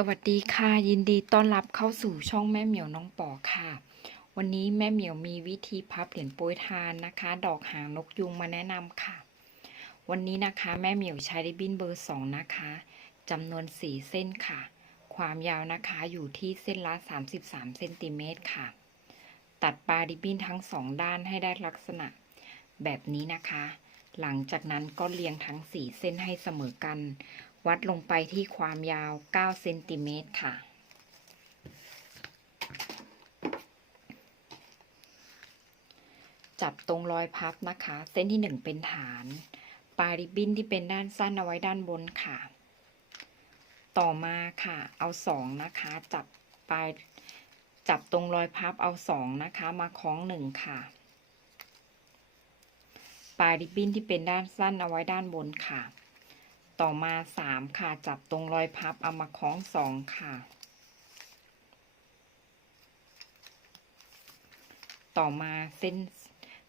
สวัสดีค่ะยินดีต้อนรับเข้าสู่ช่องแม่เหมียวน้องปอค่ะ วันนี้แม่เหมียวมีวิธีพับเหรียญโปรยทานนะคะ ดอกหางนกยุงมาแนะนำค่ะ วันนี้นะคะแม่เหมียวใช้ริบบิ้นเบอร์สองนะคะจำนวนสี่เส้นค่ะ ความยาวนะคะอยู่ที่เส้นละ33เซนติเมตรค่ะ ตัดปลายริบบิ้นทั้งสองด้านให้ได้ลักษณะ แบบนี้นะคะ หลังจากนั้นก็เรียงทั้งสี่เส้นให้เสมอกัน วัดลงไปที่ความยาว9เซนติเมตรค่ะ จับตรงรอยพับนะคะ เส้นที่ 1 เป็นฐาน ปลายริบบิ้นที่เป็นด้านสั้นเอาไว้ด้านบนค่ะ ต่อมาค่ะ เอา 2 นะคะ จับปลายจับตรงรอยพับเอา 2 นะคะ มาคล้อง 1 ค่ะ ปลายริบบิ้นที่เป็นด้านสั้นเอาไว้ด้านบนค่ะ ต่อมาสามค่ะ จับตรงรอยพับเอามาคล้องสองค่ะ ต่อมาเส้น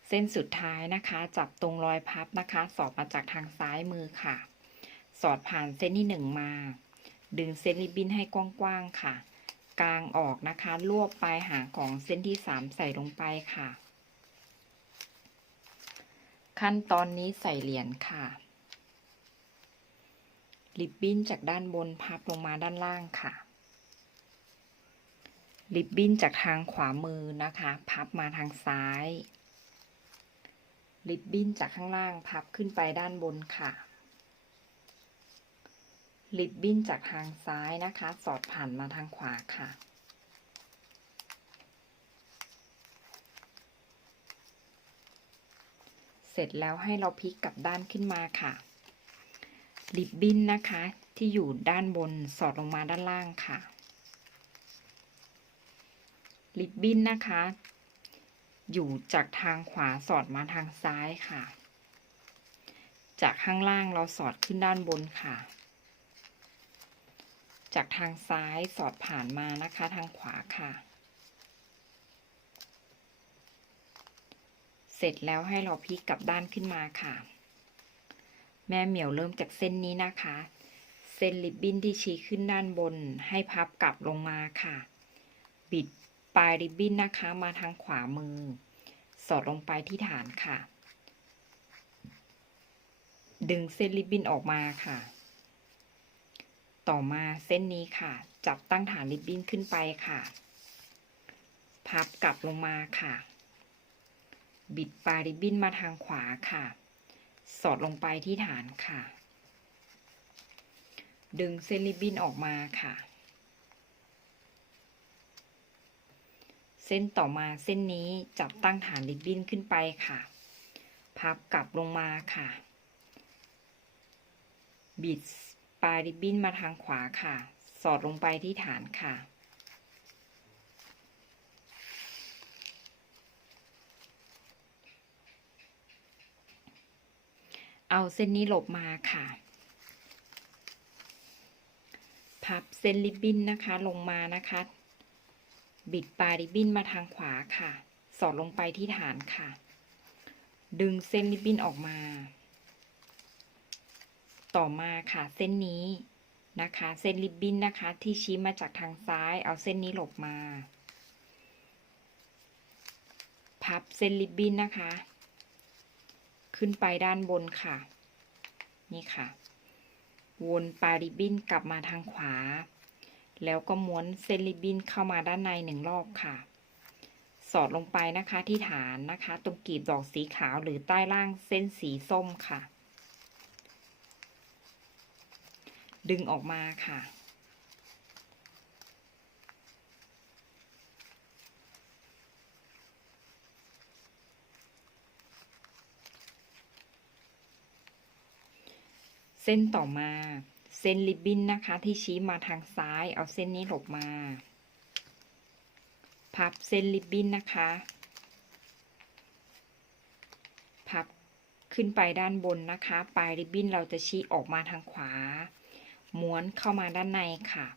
เส้นสุดท้ายนะคะ จับตรงรอยพับนะคะ สอดมาจากทางซ้ายมือค่ะ สอดผ่านเส้นที่หนึ่งมา ดึงเส้นริบบิ้นให้กว้างๆค่ะ กลางออกนะคะ รวบปลายหางของเส้นที่สามใส่ลงไปค่ะ ขั้นตอนนี้ใส่เหรียญค่ะ ริบบิ้นจากด้านบนพับลงมาด้านล่างค่ะ ริบบิ้นจากทางขวามือนะคะ พับมาทางซ้าย ริบบิ้นจากข้างล่างพับขึ้นไปด้านบนค่ะริบบิ้นจากทางซ้ายนะคะ สอดผ่านมาทางขวาค่ะ เสร็จแล้วให้เราพลิกกลับด้านขึ้นมาค่ะ ริบบิ้นนะคะ ที่อยู่ด้านบนสอดลงมาด้านล่างค่ะ ริบบิ้นนะคะ อยู่จากทางขวาสอดมาทางซ้ายค่ะ จากข้างล่างเราสอดขึ้นด้านบนค่ะ จากทางซ้ายสอดผ่านมานะคะทางขวาค่ะเสร็จแล้วให้เราพลิกกลับด้านขึ้นมาค่ะ แม่เหมียวเริ่มจากเส้นนี้นะคะ เส้นริบบิ้นที่ชี้ขึ้นด้านบนให้พับกลับลงมาค่ะ บิดปลายริบบิ้นนะคะ มาทางขวามือ สอดลงไปที่ฐานค่ะ ดึงเส้นริบบิ้นออกมาค่ะ ต่อมาเส้นนี้ค่ะ จับตั้งฐานริบบิ้นขึ้นไปค่ะ พับกลับลงมาค่ะ บิดปลายริบบิ้นมาทางขวาค่ะ สอดลงไปที่ฐานค่ะ ดึงเส้นริบบิ้นออกมาค่ะ เส้นต่อมาเส้นนี้จับตั้งฐานริบบิ้นขึ้นไปค่ะ พับกลับลงมาค่ะ บิดปลายริบบิ้นมาทางขวาค่ะ สอดลงไปที่ฐานค่ะ เอาเส้นนี้หลบมาค่ะ พับเส้นริบบิ้นนะคะลงมานะคะ บิดปลายริบบิ้นมาทางขวาค่ะ สอดลงไปที่ฐานค่ะ ดึงเส้นริบบิ้นออกมา ต่อมาค่ะเส้นนี้นะคะ เส้นริบบิ้นนะคะ ที่ชี้มาจากทางซ้าย เอาเส้นนี้หลบมา พับเส้นริบบิ้นนะคะ ขึ้นไปด้านบนค่ะ นี่ค่ะ วนปลายริบบิ้นกลับมาทางขวา แล้วก็ม้วนเส้นริบบิ้นเข้ามาด้านในหนึ่งรอบค่ะ สอดลงไปนะคะที่ฐานนะคะ ตรงกีบดอกสีขาวหรือใต้ล่างเส้นสีส้มค่ะ ดึงออกมาค่ะ ส้นต่อมา เส้นริบบิ้นนะคะที่ชี้มาทางซ้าย เอาเส้นนี้หลบมา พับเส้นริบบิ้นนะคะ พับขึ้นไปด้านบนนะคะ ปลายริบบิ้นเราจะชี้ออกมาทางขวา ม้วนเข้ามาด้านในค่ะ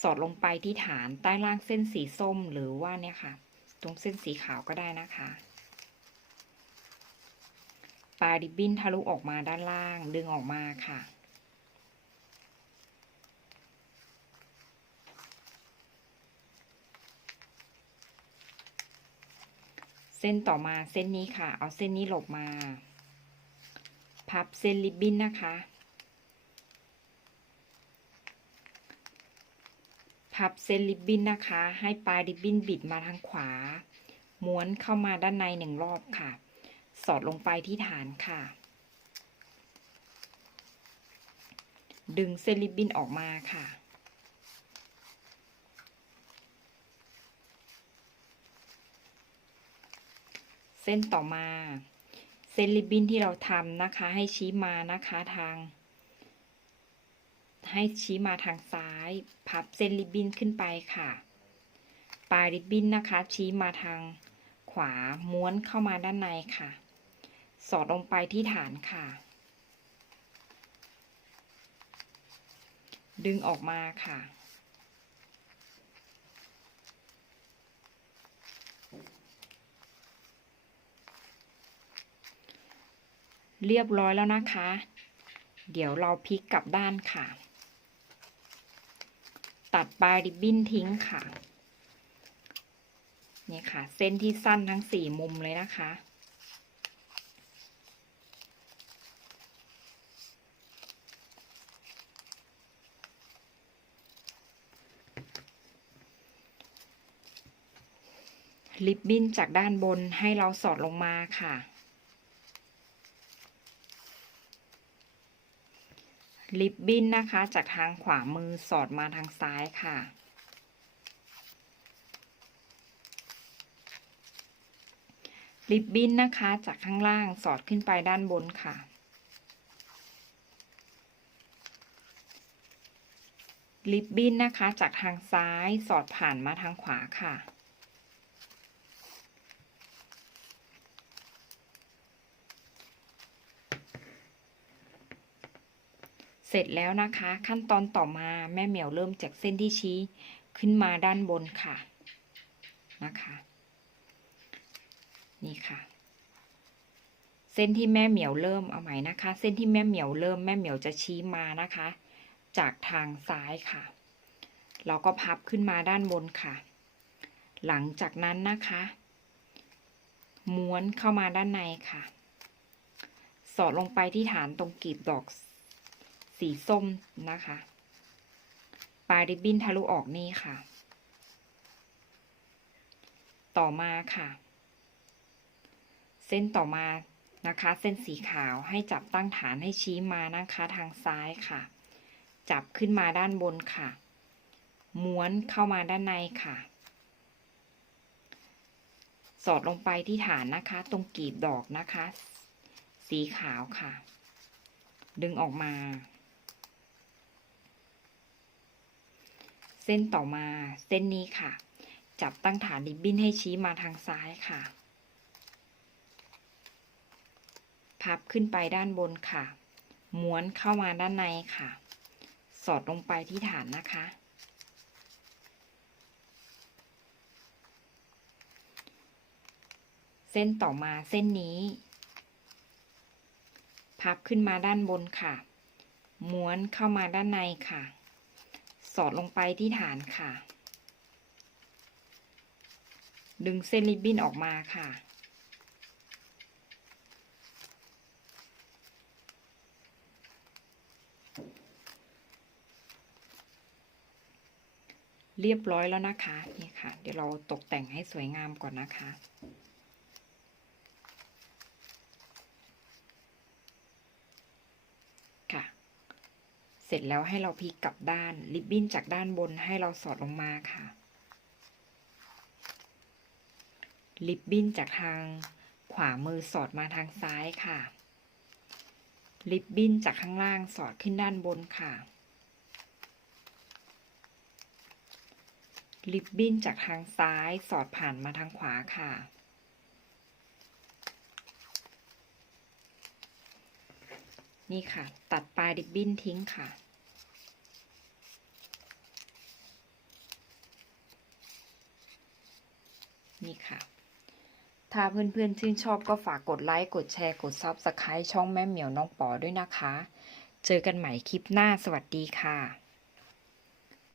สอดลงไปที่ฐานใต้ล่างเส้นสีส้มหรือว่าเนี่ยค่ะ ตรงเส้นสีขาวก็ได้นะคะ ปลายดิบบิ้นทะลุออกมาด้านล่างดึงออกมาค่ะ เส้นต่อมาเส้นนี้ค่ะ เอาเส้นนี้หลบมา พับเส้นริบบิ้นนะคะ พับเส้นริบบิ้นนะคะ ให้ปลายริบบิ้นบิดมาทางขวา ม้วนเข้ามาด้านในหนึ่งรอบค่ะ สอดลงไปที่ฐานค่ะ ดึงเส้นริบบิ้นออกมาค่ะ เส้นต่อมา เส้นริบบิ้นที่เราทำนะคะ ให้ชี้มานะคะทาง ให้ชี้มาทางซ้าย พับเส้นริบบิ้นขึ้นไปค่ะ ปลายริบบิ้นนะคะ ชี้มาทางขวาม้วนเข้ามาด้านในค่ะ สอดลงไปที่ฐานค่ะ ดึงออกมาค่ะ เรียบร้อยแล้วนะคะ เดี๋ยวเราพลิกกลับด้านค่ะ ตัดปลายริบบิ้นทิ้งค่ะนี่ค่ะ เส้นที่สั้นทั้งสี่มุมเลยนะคะ ริบบิ้นจากด้านบนให้เราสอดลงมาค่ะ ริบบิ้นนะคะจากทางขวามือสอดมาทางซ้ายค่ะ ริบบิ้นนะคะจากข้างล่างสอดขึ้นไปด้านบนค่ะริบบิ้นนะคะจากทางซ้ายสอดผ่านมาทางขวาค่ะ เสร็จแล้วนะคะ ขั้นตอนต่อมาแม่เหมียวเริ่มจากเส้นที่ชี้ขึ้นมาด้านบนค่ะนะคะ นี่ค่ะ เส้นที่แม่เหมียวเริ่มเอาใหม่นะคะ เส้นที่แม่เหมียวเริ่มแม่เหมียวจะชี้มานะคะ จากทางซ้ายค่ะ เราก็พับขึ้นมาด้านบนค่ะ หลังจากนั้นนะคะ ม้วนเข้ามาด้านในค่ะ สอดลงไปที่ฐานตรงกลีบดอก สีส้มนะคะ ปลายริบบิ้นทะลุออกนี่ค่ะ ต่อมาค่ะ เส้นต่อมานะคะ เส้นสีขาวให้จับตั้งฐานให้ชี้มานะคะทางซ้ายค่ะ จับขึ้นมาด้านบนค่ะ ม้วนเข้ามาด้านในค่ะ สอดลงไปที่ฐานนะคะ ตรงกลีบดอกนะคะ สีขาวค่ะ ดึงออกมา ส้นต่อมาเส้นนี้ค่ะ จับตั้งฐานริบบิ้นให้ชี้มาทางซ้ายค่ะ พับขึ้นไปด้านบนค่ะ ม้วนเข้ามาด้านในค่ะ สอดลงไปที่ฐานนะคะ เส้นต่อมาเส้นนี้ พับขึ้นมาด้านบนค่ะ ม้วนเข้ามาด้านในค่ะ สอดลงไปที่ฐานค่ะ ดึงเส้นริบบิ้นออกมาค่ะ เรียบร้อยแล้วนะคะ นี่ค่ะ เดี๋ยวเราตกแต่งให้สวยงามก่อนนะคะ เสร็จแล้วให้เราพลิกกลับด้าน ริบบิ้นจากด้านบนให้เราสอดลงมาค่ะ ริบบิ้นจากทางขวามือสอดมาทางซ้ายค่ะ ริบบิ้นจากข้างล่างสอดขึ้นด้านบนค่ะ ริบบิ้นจากทางซ้ายสอดผ่านมาทางขวาค่ะ นี่ค่ะ ตัดปลายริบบิ้นทิ้งค่ะ นี่ค่ะ ถ้าเพื่อนๆชื่นชอบก็ฝากกดไลค์ กดแชร์ กด Subscribe ช่องแม่เหมียวน้องปอด้วยนะคะ เจอกันใหม่คลิปหน้าสวัสดีค่ะ